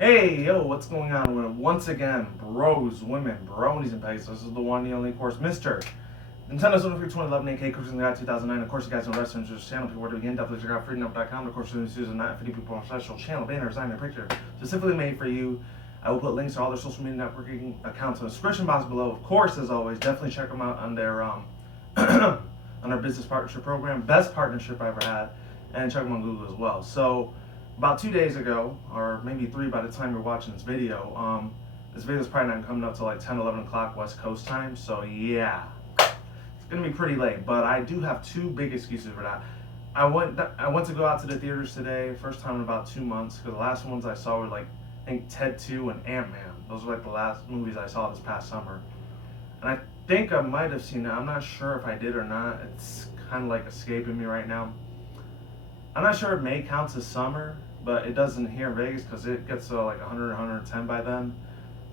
Hey, yo, what's going on? Once again, bros, women, bronies, and pegasisters. This is the one, the only, of course, Mr. Nintendo Sony Free 2011 AK Cruising Guide 2009. Of course, you guys know wrestling this channel. People where to begin. Definitely check out freedomp.com. Of course, this is a 50 people on special channel banner design and picture specifically made for you. I will put links to all their social media networking accounts in the description box below. Of course, as always, definitely check them out on their on their business partnership program, best partnership I ever had, and check them on Google as well. So, about 2 days ago, or maybe 3 by the time you're watching this video is probably not coming up till like 10, 11 o'clock West Coast time. So yeah, it's gonna be pretty late. But I do have two big excuses for that. I went to go out to the theaters today, first time in about 2 months, because the last ones I saw were like I think Ted 2 and Ant-Man. Those were like the last movies I saw this past summer. And I think I might have seen it. I'm not sure if I did or not. It's kind of like escaping me right now. I'm not sure if May counts as summer, but it doesn't here in Vegas because it gets like 100, 110 by then.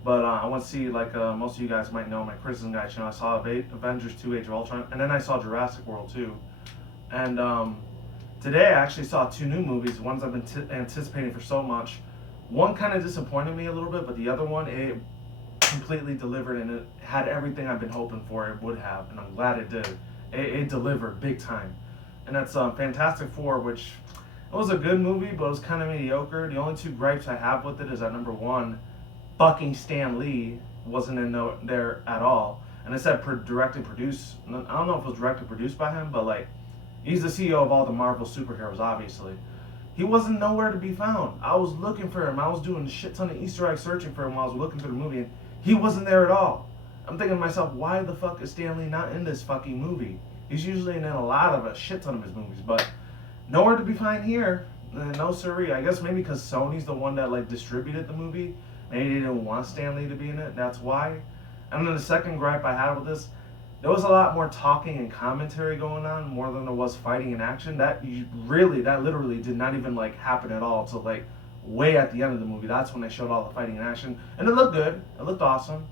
But I want to see, like most of you guys might know, my Criticism Guy channel. I saw Avengers 2 Age of Ultron, and then I saw Jurassic World 2. And today I actually saw two new movies, ones I've been anticipating for so much. One kind of disappointed me a little bit, but the other one, it completely delivered, and it had everything I've been hoping for it would have, and I'm glad it did. It delivered big time. And that's Fantastic Four, which it was a good movie, but it was kind of mediocre. The only two gripes I have with it is that number one, fucking Stan Lee wasn't in there at all. And it said direct and produced. I don't know if it was directed and produced by him, but like, he's the CEO of all the Marvel superheroes, obviously. He wasn't nowhere to be found. I was looking for him. I was doing a shit ton of Easter eggs searching for him while I was looking through the movie, and he wasn't there at all. I'm thinking to myself, why the fuck is Stan Lee not in this fucking movie? He's usually in a lot of a shit ton of his movies, but nowhere to be found here. No siree. I guess maybe because Sony's the one that like distributed the movie. Maybe they didn't want Stan Lee to be in it. That's why. And then the second gripe I had with this, there was a lot more talking and commentary going on more than there was fighting and action. That literally did not even like happen at all until like way at the end of the movie. That's when they showed all the fighting and action, and it looked good. It looked awesome.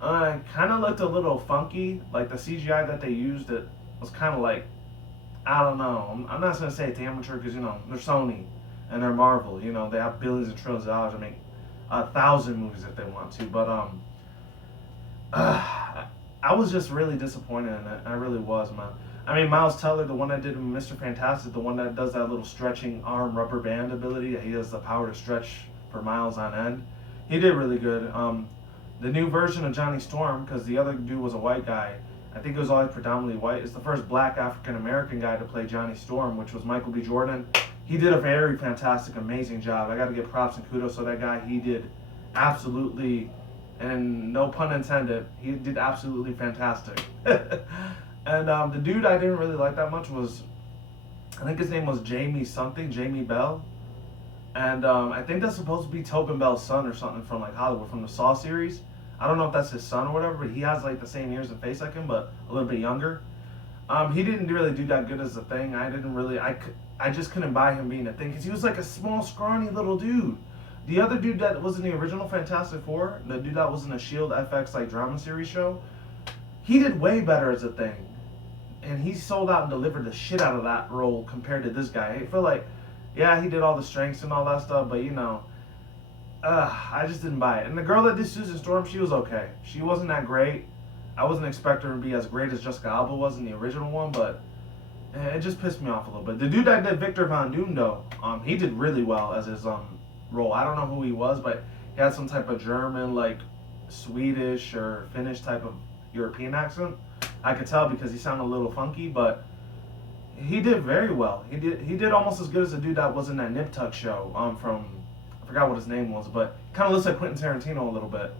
Kind of looked a little funky. Like the CGI that they used, it was kind of like, I don't know. I'm not gonna say it's amateur because they're Sony and they're Marvel. They have billions and trillions of dollars to make 1,000 movies if they want to. But I was just really disappointed in it. I really was, man. I mean, Miles Teller, the one that did Mr. Fantastic, the one that does that little stretching arm rubber band ability, he has the power to stretch for miles on end. He did really good. The new version of Johnny Storm, because the other dude was a white guy. I think it was always predominantly white. It's the first black African American guy to play Johnny Storm, which was Michael B. Jordan. He did a very fantastic, amazing job. I got to give props and kudos to that guy. He did absolutely, and no pun intended, he did absolutely fantastic. And the dude I didn't really like that much was, I think his name was Jamie Bell. And I think that's supposed to be Tobin Bell's son or something from like Hollywood, from the Saw series. I don't know if that's his son or whatever, but he has like the same ears and face like him, but a little bit younger. He didn't really do that good as a Thing. I just couldn't buy him being a Thing because he was like a small, scrawny little dude. The other dude that was in the original Fantastic Four, the dude that was in the Shield FX like drama series show, he did way better as a Thing, and he sold out and delivered the shit out of that role compared to this guy. I feel like, yeah, he did all the strengths and all that stuff, but I just didn't buy it. And the girl that did Susan Storm, she was okay. She wasn't that great. I wasn't expecting her to be as great as Jessica Alba was in the original one, but it just pissed me off a little bit. The dude that did Victor Von Doom, though, he did really well as his role. I don't know who he was, but he had some type of German, like Swedish or Finnish type of European accent. I could tell because he sounded a little funky, but he did very well. He did almost as good as the dude that was in that Nip Tuck show from, I forgot what his name was, but kind of looks like Quentin Tarantino a little bit.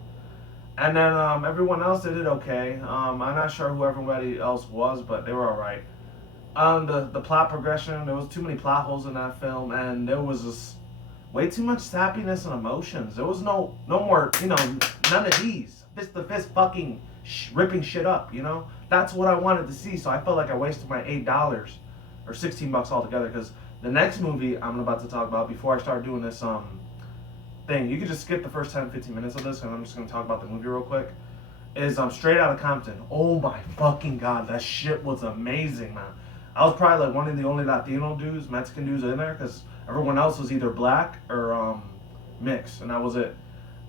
And then everyone else, they did okay. I'm not sure who everybody else was, but they were all right. The plot progression, there was too many plot holes in that film, and there was just way too much sappiness and emotions. There was no more, none of these. Fist to fist fucking ripping shit up, That's what I wanted to see, so I felt like I wasted my $8 or $16 altogether, because the next movie I'm about to talk about, before I start doing this thing, you could just skip the first 10-15 minutes of this, and I'm just going to talk about the movie real quick, is Straight Outta Compton. Oh my fucking god, that shit was amazing, man. I was probably like one of the only Latino dudes, Mexican dudes in there, because everyone else was either black or mix, and that was it.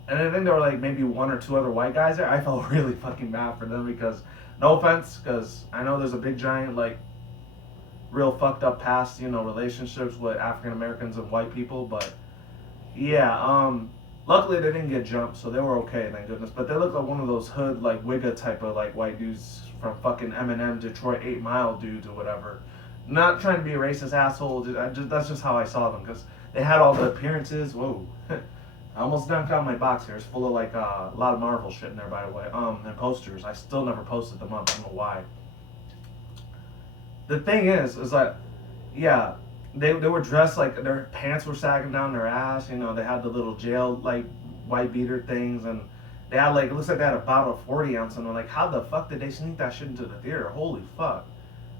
And I think there were like maybe one or two other white guys there. I felt really fucking bad for them because, no offense, because I know there's a big giant like real fucked up past, relationships with African Americans and white people, but yeah, luckily they didn't get jumped, so they were okay, thank goodness. But they looked like one of those hood like Wigga type of like white dudes from fucking Eminem, Detroit 8 Mile dudes or whatever. Not trying to be a racist asshole, that's just how I saw them because they had all the appearances. Whoa. I almost dumped out my box here. It's full of like a lot of Marvel shit in there, by the way. And posters. I still never posted them up. I don't know why. The thing is that, yeah, they were dressed like their pants were sagging down their ass. They had the little jail like white beater things, and they had like, it looks like they had a bottle of 40 ounce, and I'm like, how the fuck did they sneak that shit into the theater? Holy fuck.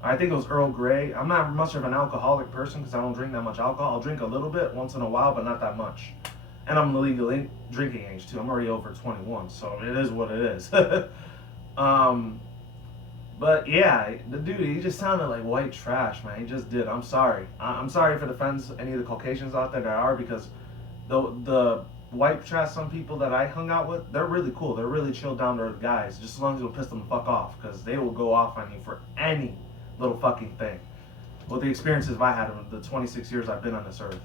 I think it was Earl Grey. I'm not much of an alcoholic person because I don't drink that much alcohol. I'll drink a little bit once in a while, but not that much. And I'm legal drinking age too. I'm already over 21, so it is what it is. But yeah, the dude, he just sounded like white trash, man. He just did. I'm sorry. I'm sorry for the offense any of the Caucasians out there that are, because the white trash, some people that I hung out with, they're really cool. They're really chill, down to earth guys. Just as long as you don't piss them the fuck off, because they will go off on you for any little fucking thing. Well, the experiences I had in the 26 years I've been on this earth,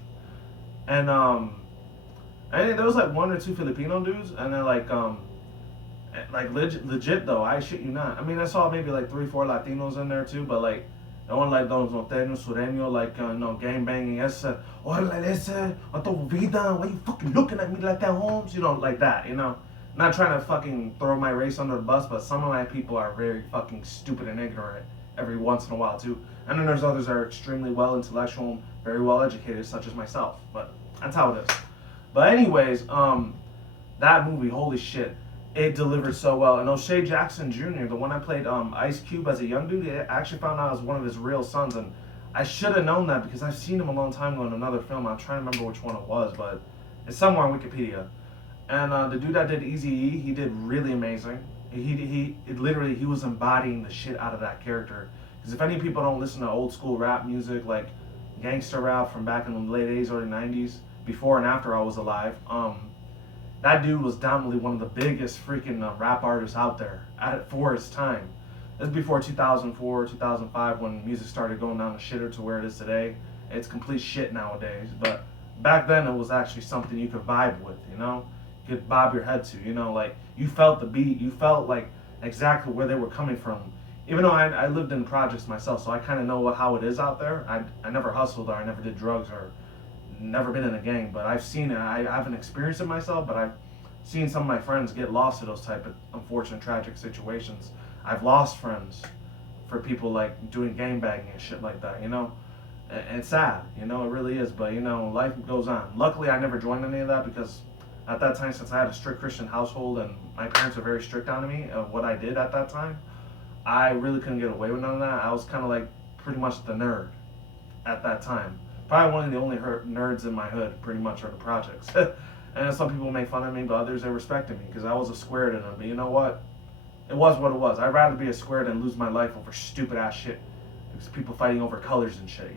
and I think there was like one or two Filipino dudes, and then like legit though, I shit you not. I mean, I saw maybe like 3-4 Latinos in there too, but like no one like those norteños, sureños, like gang banging. Orale ese, tu vida, why you fucking looking at me like that, Holmes? Like that. Not trying to fucking throw my race under the bus, but some of my people are very fucking stupid and ignorant every once in a while too. And then there's others that are extremely well intellectual, very well educated, such as myself. But that's how it is. But anyways, that movie, holy shit, it delivered so well. And O'Shea Jackson Jr., the one I played Ice Cube as a young dude, I actually found out I was one of his real sons, and I should have known that because I've seen him a long time ago in another film. I'm trying to remember which one it was, but it's somewhere on Wikipedia. And the dude that did Eazy-E, he did really amazing. He was embodying the shit out of that character. Because if any people don't listen to old school rap music, like gangster rap from back in the late 80s, early 90s, before and after I was alive, that dude was dominantly one of the biggest freaking rap artists out there for his time. This is before 2004, 2005, when music started going down the shitter to where it is today. It's complete shit nowadays, but back then it was actually something you could vibe with, You could bob your head to, like you felt the beat, you felt like exactly where they were coming from. Even though I lived in projects myself, so I kind of know how it is out there. I never hustled or I never did drugs or never been in a gang, but I've seen it. I haven't experienced it myself, but I've seen some of my friends get lost to those type of unfortunate, tragic situations. I've lost friends for people like doing gang banging and shit like that, And it's sad, it really is, but life goes on. Luckily, I never joined any of that because at that time, since I had a strict Christian household and my parents were very strict on me of what I did at that time, I really couldn't get away with none of that. I was kind of like pretty much the nerd at that time. Probably one of the only nerds in my hood, pretty much, are the projects. And some people make fun of me, but others, they respected me because I was a square to them. But you know what? It was what it was. I'd rather be a square than lose my life over stupid ass shit. It's people fighting over colors and shit,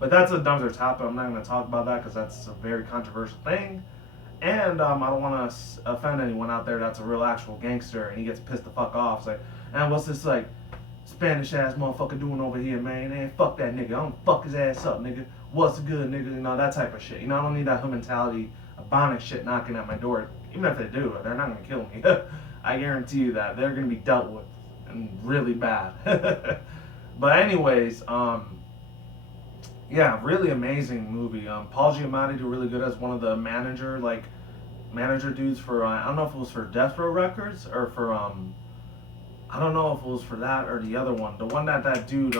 But that's a dumber topic. I'm not going to talk about that because that's a very controversial thing. And I don't want to offend anyone out there that's a real actual gangster and he gets pissed the fuck off. It's like, and what's this like Spanish ass motherfucker doing over here, man? Man, fuck that nigga. I'm gonna fuck his ass up, nigga. What's good, nigga? That type of shit. I don't need that hood mentality, Ebonic shit knocking at my door. Even if they do, they're not gonna kill me. I guarantee you that. They're gonna be dealt with and really bad. But anyways, yeah, really amazing movie. Paul Giamatti did really good as one of the manager dudes for I don't know if it was for Death Row Records or for I don't know if it was for that or the other one. The one that dude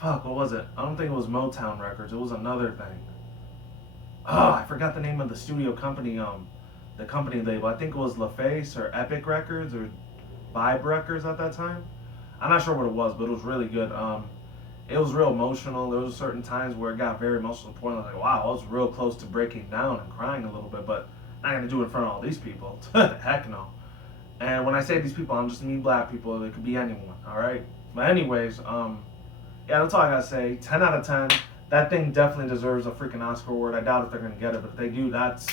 fuck, what was it? I don't think it was Motown Records. It was another thing. Oh, I forgot the name of the studio company, the company label. I think it was LaFace or Epic Records or Vibe Records at that time. I'm not sure what it was, but it was really good. It was real emotional. There was certain times where it got very emotional to the point I was like, wow, I was real close to breaking down and crying a little bit, but I'm not gonna do it in front of all these people. Heck no. And when I say these people, I'm just mean black people. It could be anyone, all right? But anyways, yeah, that's all I gotta say. 10 out of 10. That thing definitely deserves a freaking Oscar award. I doubt if they're gonna get it, but if they do, that's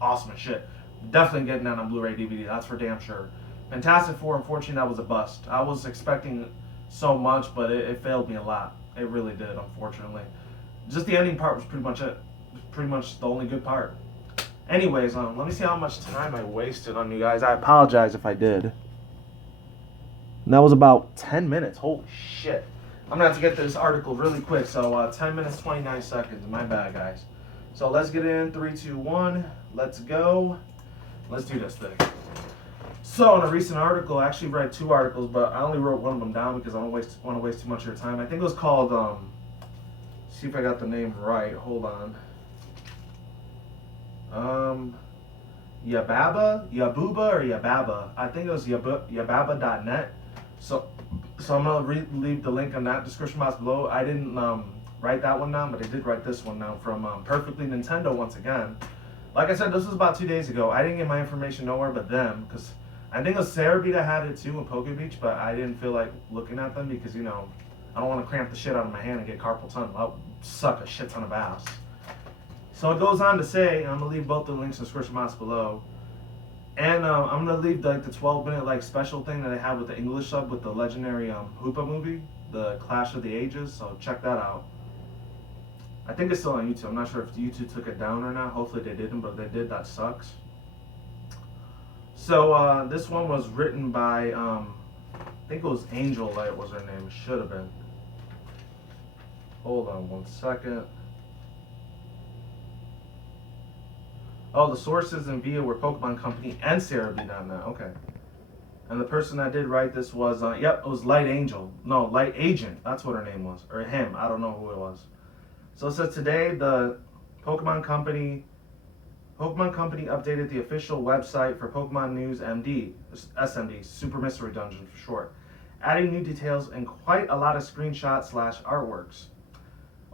awesome as shit. Definitely getting that on Blu-ray DVD. That's for damn sure. Fantastic Four, unfortunately, that was a bust. I was expecting so much, but it failed me a lot. It really did, unfortunately. Just the ending part was pretty much it. Pretty much the only good part. Anyways, let me see how much time I wasted on you guys. I apologize if I did. And that was about 10 minutes. Holy shit. I'm going to have to get this article really quick. So 10 minutes, 29 seconds. My bad, guys. So let's get in. 3, 2, 1. Let's go. Let's do this thing. So in a recent article, I actually read 2 articles, but I only wrote one of them down because I don't want to waste too much of your time. I think it was called, see if I got the name right. Hold on. Yabuba or Yababa. I think it was Yababa.net. So I'm gonna leave the link on that description box below. I didn't write that one down, but I did write this one down from Perfectly Nintendo once again. Like I said, this was about 2 days ago. I didn't get my information nowhere but them, because I think it was Cerebeat that had it too in Poke Beach, but I didn't feel like looking at them because, you know, I don't want to cramp the shit out of my hand and get carpal tunnel. I'll suck a shit ton of ass. So it goes on to say, and I'm going to leave both the links in the description box below, and I'm going to leave the 12-minute special thing that they have with the English sub with the legendary Hoopa movie, The Clash of the Ages, so check that out. I think it's still on YouTube. I'm not sure if YouTube took it down or not. Hopefully they didn't, but if they did, that sucks. So this one was written by, I think it was Angel Light was her name. It should have been. Hold on one second. Oh, the sources and via were Pokemon Company and Cerebeat.net. Okay. And the person that did write this was, it was Light Angel. No, Light Agent. That's what her name was. Or him. I don't know who it was. So it says today the Pokemon Company updated the official website for Pokemon News MD, SMD, Super Mystery Dungeon for short, adding new details and quite a lot of screenshots / artworks.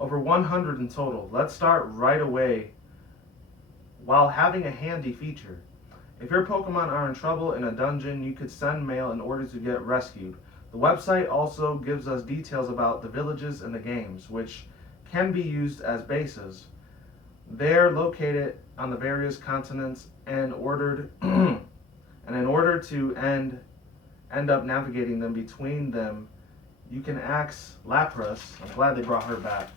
Over 100 in total. Let's start right away while having a handy feature. If your Pokemon are in trouble in a dungeon, you could send mail in order to get rescued. The website also gives us details about the villages in the games, which can be used as bases. They're located on the various continents and in order to end up navigating them between them, you can ask Lapras, I'm glad they brought her back,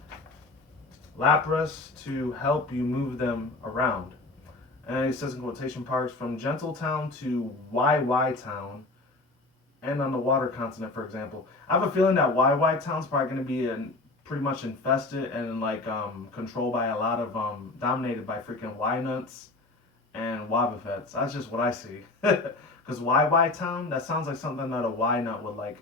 Lapras to help you move them around. And it says in quotation marks, from Gentletown to YY Town, and on the water continent, for example. I have a feeling that YY Town's probably going to be pretty much infested and controlled by a lot of dominated by freaking Y-nuts and Wobbuffets. That's just what I see. Because YY Town, that sounds like something that a Y-nut would like.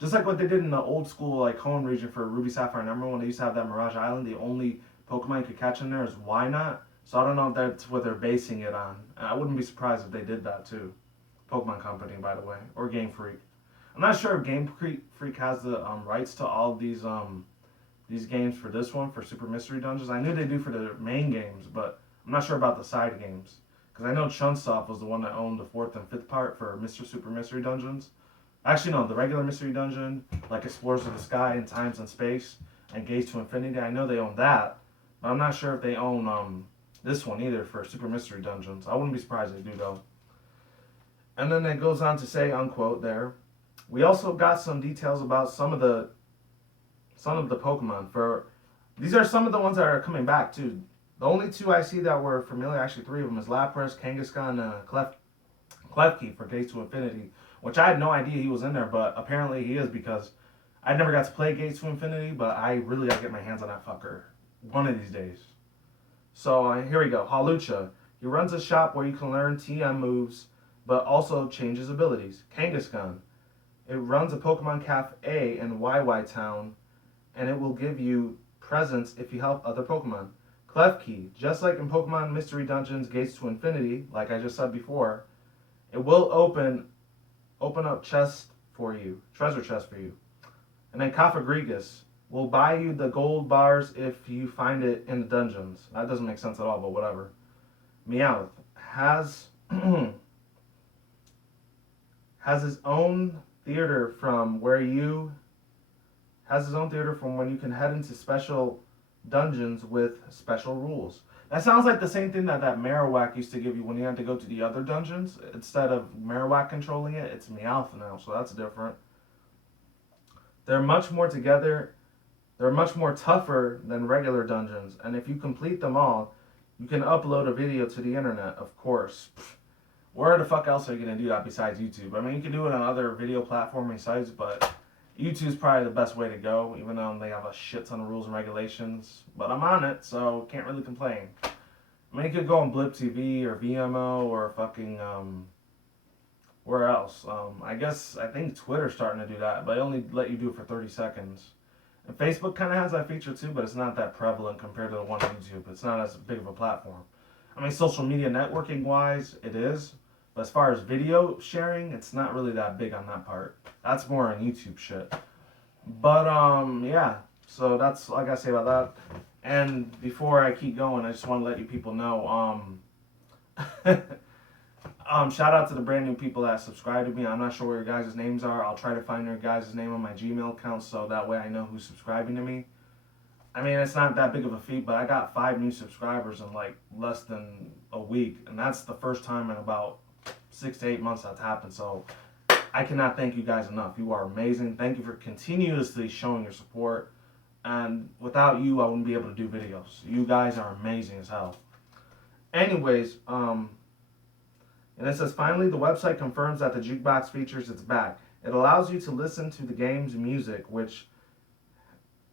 Just like what they did in the old school home region for Ruby, Sapphire, and Emerald when they used to have that Mirage Island. The only Pokemon you could catch in there is Y-nut. So I don't know if that's what they're basing it on. I wouldn't be surprised if they did that too. Pokemon Company, by the way, or Game Freak. I'm not sure if Game Freak has the rights to all these games for this one, for Super Mystery Dungeons. I knew they do for the main games, but I'm not sure about the side games. Because I know Chunsoft was the one that owned the 4th and 5th part for Super Mystery Dungeons. Actually, no, the regular Mystery Dungeon, like Explorers of the Sky and Times and Space, and Gates to Infinity. I know they own that, but I'm not sure if they own this one either for Super Mystery Dungeons. I wouldn't be surprised if they do, though. And then it goes on to say, unquote, there, we also got some details about some of the Pokemon. These are some of the ones that are coming back too. The only 2 I see that were familiar, actually 3 of them, is Lapras, Kangaskhan, and Klefki for Gates to Infinity, which I had no idea he was in there, but apparently he is because I never got to play Gates to Infinity, but I really got to get my hands on that fucker one of these days. So here we go. Hawlucha. He runs a shop where you can learn TM moves, but also changes abilities. Kangaskhan. It runs a Pokemon Cafe in YY Town, and it will give you presents if you help other Pokemon. Klefki, just like in Pokemon Mystery Dungeons Gates to Infinity, like I just said before, it will open up chests for you, treasure chests for you. And then Kafagrigus will buy you the gold bars if you find it in the dungeons. That doesn't make sense at all, but whatever. Meowth has his own theater from when you can head into special dungeons with special rules. That sounds like the same thing that Marowak used to give you when you had to go to the other dungeons. Instead of Marowak controlling it, it's Meowth now, so that's different. They're much more together. They're much more tougher than regular dungeons, and if you complete them all, you can upload a video to the internet, of course. Where the fuck else are you gonna do that besides YouTube? I mean, you can do it on other video platforming sites, but YouTube's probably the best way to go, even though they have a shit ton of rules and regulations. But I'm on it, so can't really complain. I mean, you could go on Blip TV or VMO or fucking, where else? I think Twitter's starting to do that, but they only let you do it for 30 seconds. And Facebook kind of has that feature too, but it's not that prevalent compared to the one on YouTube. It's not as big of a platform. I mean, social media networking wise, it is. But as far as video sharing, it's not really that big on that part. That's more on YouTube shit. But, yeah. So that's all I gotta say about that. And before I keep going, I just want to let you people know, shout out to the brand new people that subscribe to me. I'm not sure where your guys' names are. I'll try to find your guys' name on my Gmail account so that way I know who's subscribing to me. I mean, it's not that big of a feat, but I got 5 new subscribers in like less than a week. And that's the first time in about 6 to 8 months that's happened. So I cannot thank you guys enough. You are amazing. Thank you for continuously showing your support. And without you, I wouldn't be able to do videos. You guys are amazing as hell. Anyways, and it says, finally, the website confirms that the jukebox features its back. It allows you to listen to the game's music, which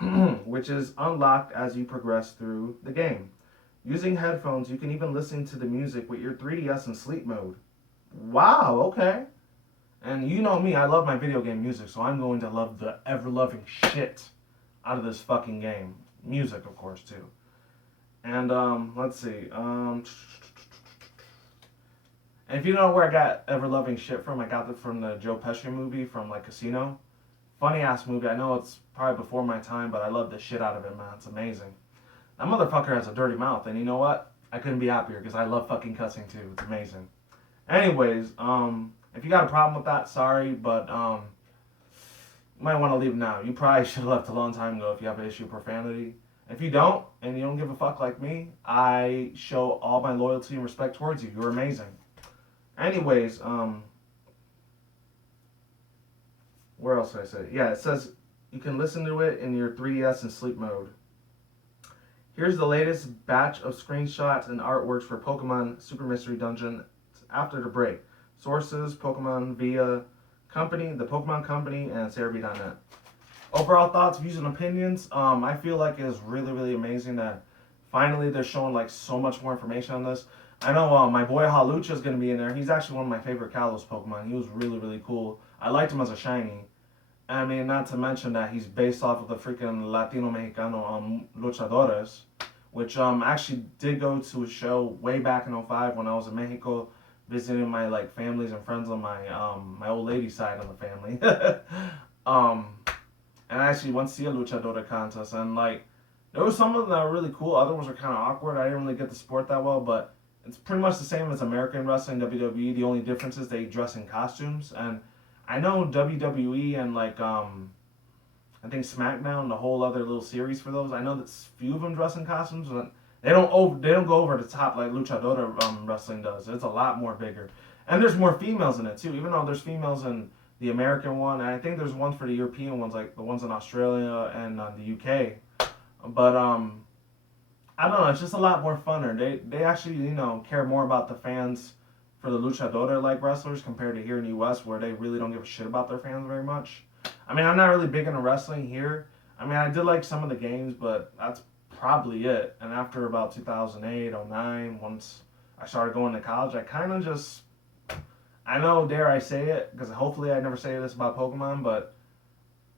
is unlocked as you progress through the game. Using headphones, you can even listen to the music with your 3DS in sleep mode. Wow, okay. And you know me, I love my video game music, so I'm going to love the ever-loving shit out of this fucking game. Music, of course, too. And, let's see, and if you don't know where I got ever-loving shit from, I got it from the Joe Pesci movie from, like, Casino. Funny-ass movie. I know it's probably before my time, but I love the shit out of it, man. It's amazing. That motherfucker has a dirty mouth, and you know what? I couldn't be happier, because I love fucking cussing, too. It's amazing. Anyways, if you got a problem with that, sorry, but, you might want to leave now. You probably should have left a long time ago if you have an issue with profanity. If you don't, and you don't give a fuck like me, I show all my loyalty and respect towards you. You're amazing. Anyways, where else did I say? Yeah, it says you can listen to it in your 3DS in sleep mode. Here's the latest batch of screenshots and artworks for Pokemon Super Mystery Dungeon after the break. Sources, Pokemon via Company, the Pokemon Company, and Cerebi.net. Overall thoughts, views, and opinions. I feel like it's really, really amazing that finally they're showing like so much more information on this. I know my boy Halucha is going to be in there. He's actually one of my favorite Kalos Pokemon. He was really, really cool. I liked him as a shiny. I mean, not to mention that he's based off of the freaking Latino Mexicano luchadores, which actually did go to a show way back in '05 when I was in Mexico visiting my like families and friends on my my old lady side of the family. And I actually went to see a luchadora contest, and like there was some of them that were really cool. Other ones were kind of awkward. I didn't really get the sport that well, but it's pretty much the same as American wrestling, WWE. The only difference is they dress in costumes. And I know WWE and like I think SmackDown, the whole other little series for those. I know that few of them dress in costumes, but they don't go over the top like luchadora wrestling does. It's a lot more bigger, and there's more females in it too. Even though there's females in the American one, and I think there's ones for the European ones, like the ones in Australia and the UK. But I don't know, it's just a lot more funner. They actually, care more about the fans for the luchadora like wrestlers compared to here in the US where they really don't give a shit about their fans very much. I mean, I'm not really big into wrestling here. I mean, I did like some of the games, but that's probably it. And after about 2008, 09, once I started going to college, I kind of just, I know, dare I say it, because hopefully I never say this about Pokemon, but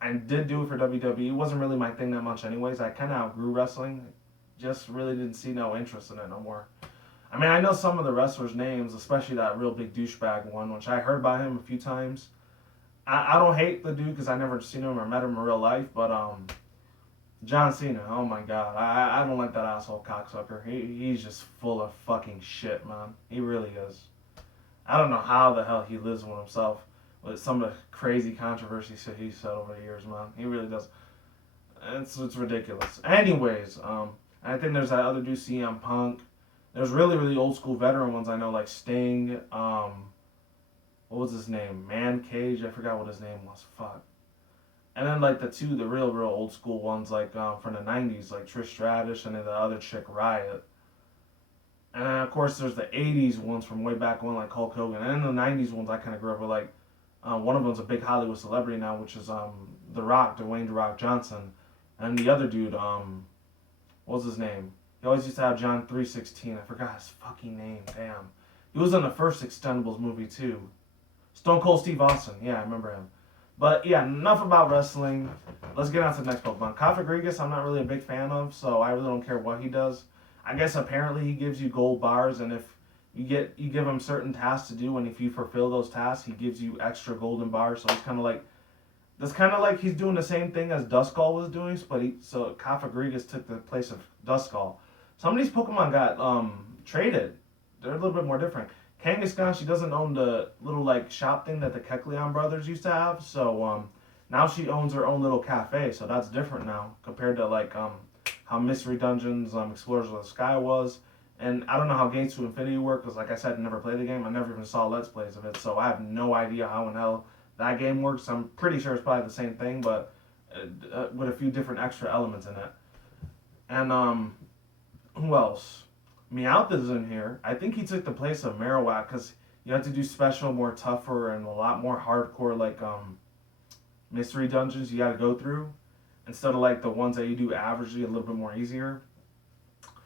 I did do it for WWE. It wasn't really my thing that much anyways. I kind of outgrew wrestling. Just really didn't see no interest in it no more. I mean, I know some of the wrestlers' names, especially that real big douchebag one, which I heard about him a few times. I don't hate the dude because I never seen him or met him in real life, but John Cena, oh my god, I don't like that asshole cocksucker. He's just full of fucking shit, man. He really is. I don't know how the hell he lives with himself with some of the crazy controversies he said over the years, man. He really does. It's ridiculous. Anyways, And I think there's that other dude, CM Punk. There's really, really old school veteran ones I know, like Sting. What was his name? Man Cage. I forgot what his name was. Fuck. And then like the real, real old school ones, like from the '90s, like Trish Stratus, and then the other chick Riot. And then of course there's the '80s ones from way back when, like Hulk Hogan. And then the '90s ones I kind of grew up with, like one of them's a big Hollywood celebrity now, which is The Rock, Dwayne The Rock Johnson, and the other dude, what was his name? He always used to have John 316. I forgot his fucking name. Damn. He was in the first Expendables movie too. Stone Cold Steve Austin. Yeah, I remember him. But yeah, enough about wrestling. Let's get on to the next Pokemon. Cofagrigus, I'm not really a big fan of, so I really don't care what he does. I guess apparently he gives you gold bars, and if you give him certain tasks to do, and if you fulfill those tasks, he gives you extra golden bars. So it's kind of like he's doing the same thing as Duskull was doing, but so Cofagrigus took the place of Duskull. Some of these Pokemon got traded. They're a little bit more different. Kangaskhan, she doesn't own the little like shop thing that the Kecleon brothers used to have, so now she owns her own little cafe. So that's different now compared to like how Mystery Dungeons, Explorers of the Sky was. And I don't know how Gates to Infinity work, because like I said, I never played the game. I never even saw Let's Plays of it, so I have no idea how in hell that game works. I'm pretty sure it's probably the same thing, but with a few different extra elements in it. And who else? Meowth is in here. I think he took the place of Marowak, because you have to do special, more tougher, and a lot more hardcore like mystery dungeons you got to go through, instead of like the ones that you do averagely, a little bit more easier.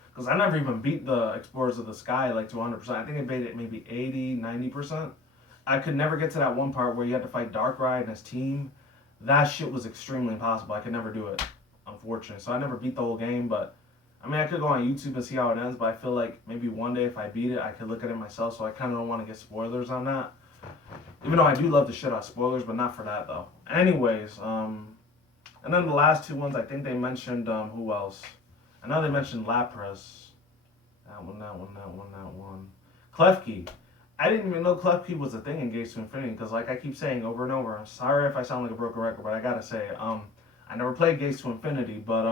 Because I never even beat the Explorers of the Sky like to 100%. I think I beat it maybe 80, 90%. I could never get to that one part where you had to fight Darkrai and his team. That shit was extremely impossible. I could never do it, unfortunately. So I never beat the whole game, but I mean, I could go on YouTube and see how it ends, but I feel like maybe one day if I beat it, I could look at it myself, so I kind of don't want to get spoilers on that. Even though I do love the shit out of spoilers, but not for that, though. Anyways, and then the last two ones, I think they mentioned, who else? I know they mentioned Lapras. That one. Klefki. I didn't even know Klefki was a thing in Gates to Infinity, because like I keep saying over and over, I'm sorry if I sound like a broken record, but I gotta say, I never played Gates to Infinity, but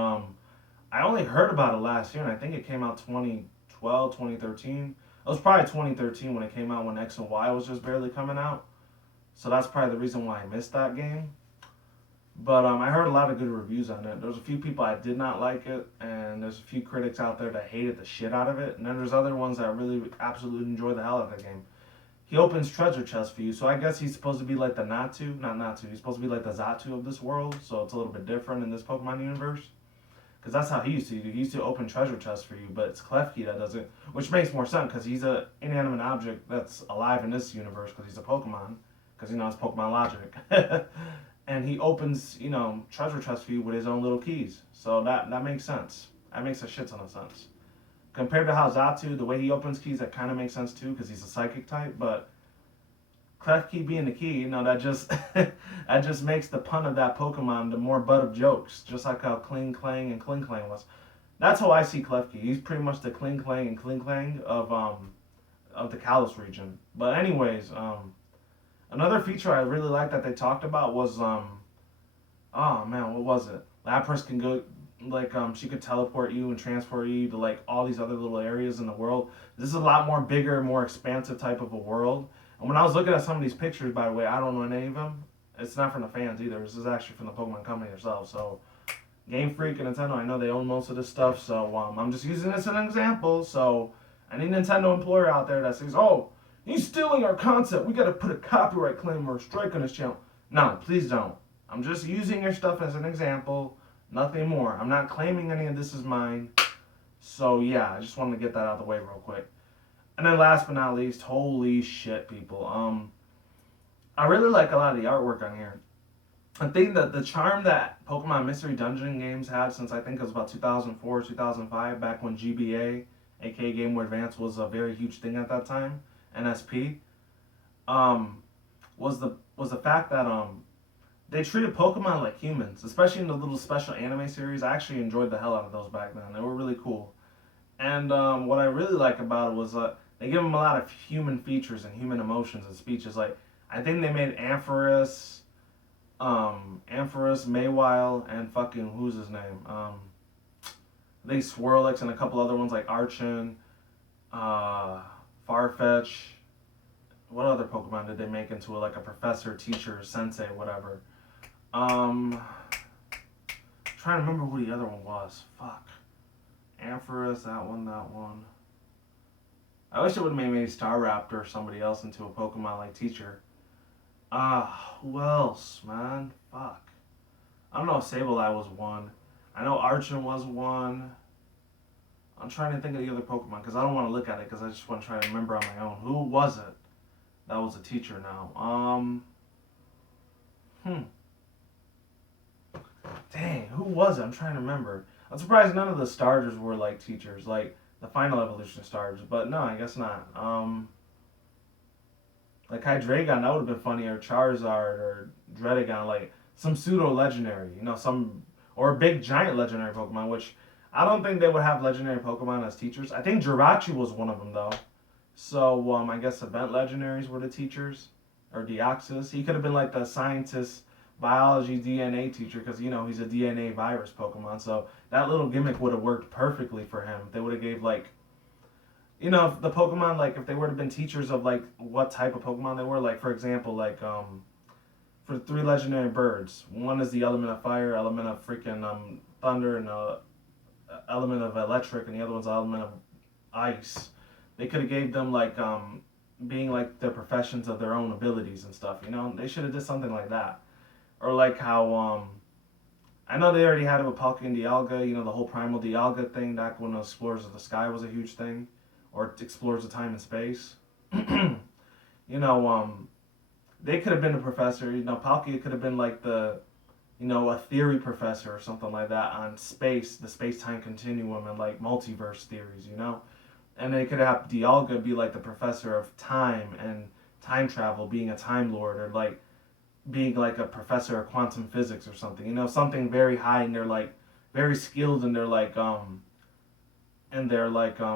I only heard about it last year, and I think it came out 2012, 2013. It was probably 2013 when it came out, when X and Y was just barely coming out. So that's probably the reason why I missed that game. But I heard a lot of good reviews on it. There's a few people I did not like it, and there's a few critics out there that hated the shit out of it. And then there's other ones that really absolutely enjoy the hell out of the game. He opens treasure chests for you, so I guess he's supposed to be like the he's supposed to be like the Xatu of this world, so it's a little bit different in this Pokemon universe. Because that's how he used to do. He used to open treasure chests for you, but it's Klefki that does it, which makes more sense, because he's an inanimate object that's alive in this universe, because he's a Pokemon, because, it's Pokemon logic. And he opens, treasure chests for you with his own little keys. So that makes sense. That makes a shit ton of sense. Compared to how Xatu, the way he opens keys, that kind of makes sense too, because he's a psychic type, but Klefki being the key, that just that just makes the pun of that Pokemon the more butt of jokes, just like how Kling Clang and Kling Clang was. That's how I see Klefki. He's pretty much the Kling Clang and Kling Clang of the Kalos region. But anyways, another feature I really liked that they talked about was oh man, what was it? Lapras can go, like, she could teleport you and transport you to like all these other little areas in the world. This is a lot more bigger, more expansive type of a world. And when I was looking at some of these pictures, by the way, I don't know any of them. It's not from the fans either. This is actually from the Pokemon Company themselves. So, Game Freak and Nintendo, I know they own most of this stuff. So, I'm just using this as an example. So, any Nintendo employer out there that says, "Oh, he's stealing our concept. We got to put a copyright claim or a strike on his channel." No, please don't. I'm just using your stuff as an example. Nothing more. I'm not claiming any of this is mine. So, yeah, I just wanted to get that out of the way real quick. And then last but not least, holy shit, people. I really like a lot of the artwork on here. I think that the charm that Pokemon Mystery Dungeon games had since I think it was about 2004, 2005, back when GBA, aka Game Boy Advance, was a very huge thing at that time, NSP, was the fact that they treated Pokemon like humans, especially in the little special anime series. I actually enjoyed the hell out of those back then. They were really cool. And what I really like about it was they give them a lot of human features and human emotions and speeches. Like, I think they made Ampharos, Mawile, and fucking, who's his name? I think Swirlix and a couple other ones like Archon, Farfetch. What other Pokemon did they make into like a professor, teacher, sensei, whatever? Trying to remember who the other one was. Fuck. Ampharos, that one. I wish it would have made maybe Staraptor or somebody else into a Pokemon like teacher. Who else, man? Fuck. I don't know if Sableye was one. I know Archon was one. I'm trying to think of the other Pokemon because I don't want to look at it because I just want to try to remember on my own. Who was it that was a teacher now? Dang, who was it? I'm trying to remember. I'm surprised none of the starters were like teachers, like the final evolution starters, but no, I guess not. Like Hydreigon, that would have been funny, or Charizard, or Dredagon, like some pseudo-legendary, or a big giant legendary Pokemon, which I don't think they would have legendary Pokemon as teachers. I think Jirachi was one of them, though. So, I guess event legendaries were the teachers, or Deoxys. He could have been like the scientist, biology, DNA teacher, because, he's a DNA virus Pokemon, so that little gimmick would have worked perfectly for him. They would have gave, like, if the Pokemon, like, if they would have been teachers of, like, what type of Pokemon they were, like, for example, like, for 3 legendary birds, one is the element of fire, element of freaking thunder, and element of electric, and the other one's the element of ice. They could have gave them, like, being, like, their professions of their own abilities and stuff, They should have did something like that. Or, like, how, I know they already had it with Palkia and Dialga, the whole Primal Dialga thing, back when Explorers of the Sky was a huge thing. Or Explorers of Time and Space. They could have been a professor. Palkia could have been like the, a theory professor or something like that on space, the space-time continuum, and like multiverse theories, And they could have Dialga be like the professor of time and time travel, being a time lord, or like being like a professor of quantum physics or something. Something very high, and they're like very skilled, and they're like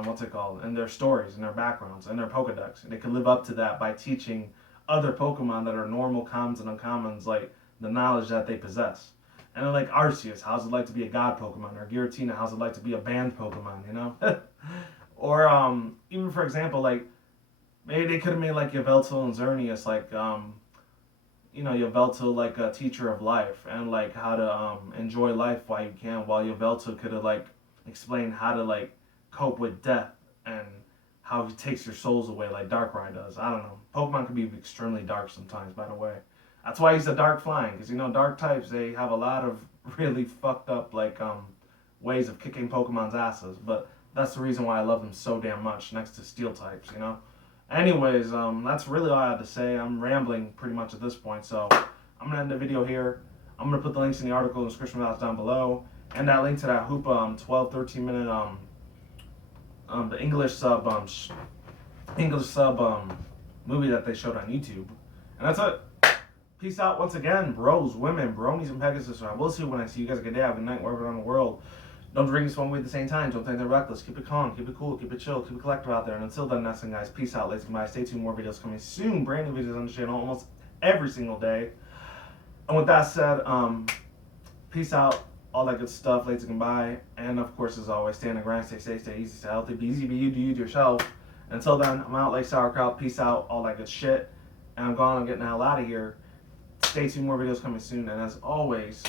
what's it called? And their stories and their backgrounds and their Pokedex. And they can live up to that by teaching other Pokemon that are normal, commons, and uncommons, like, the knowledge that they possess. And then, like, Arceus, how's it like to be a god Pokemon? Or Giratina, how's it like to be a banned Pokemon, Or, even, for example, like, maybe they could have made, like, Yveltal and Xerneas, like, Yveltal, like, a teacher of life, and, like, how to, enjoy life while you can, while Yveltal could have, like, explained how to, like, cope with death and how he takes your souls away like Darkrai does. I don't know. Pokemon can be extremely dark sometimes, by the way. That's why he's a dark flying, because dark types, they have a lot of really fucked up like ways of kicking Pokemon's asses, but that's the reason why I love them so damn much next to steel types, Anyways, that's really all I had to say. I'm rambling pretty much at this point, so I'm gonna end the video here. I'm gonna put the links in the article in the description box down below, and that link to that Hoopa 12-13 minute the English sub movie that they showed on YouTube. And that's it. Peace out once again, bros, women, bronies, and pegasisters. I will see you when I see you guys. Good day, have a good night, wherever around the world. Don't drink this one way at the same time. Don't think they're reckless. Keep it calm, keep it cool, keep it chill, keep it collective out there. And until then, that's it, guys. Peace out, ladies and guys. Stay tuned, more videos coming soon. Brand new videos on the channel almost every single day. And with that said, peace out. All that good stuff, ladies and goodbye. And of course, as always, stay on the grind, stay safe, stay easy, stay healthy, be easy, be you, do you, do yourself. Until then, I'm out like sauerkraut, peace out, all that good shit. And I'm gone, I'm getting the hell out of here. Stay tuned, more videos coming soon. And as always,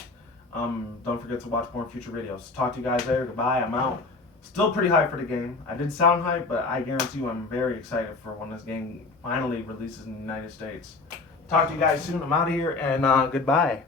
don't forget to watch more future videos. Talk to you guys later, goodbye, I'm out. Still pretty hyped for the game. I did sound hyped, but I guarantee you I'm very excited for when this game finally releases in the United States. Talk to you guys soon, I'm out of here, and goodbye.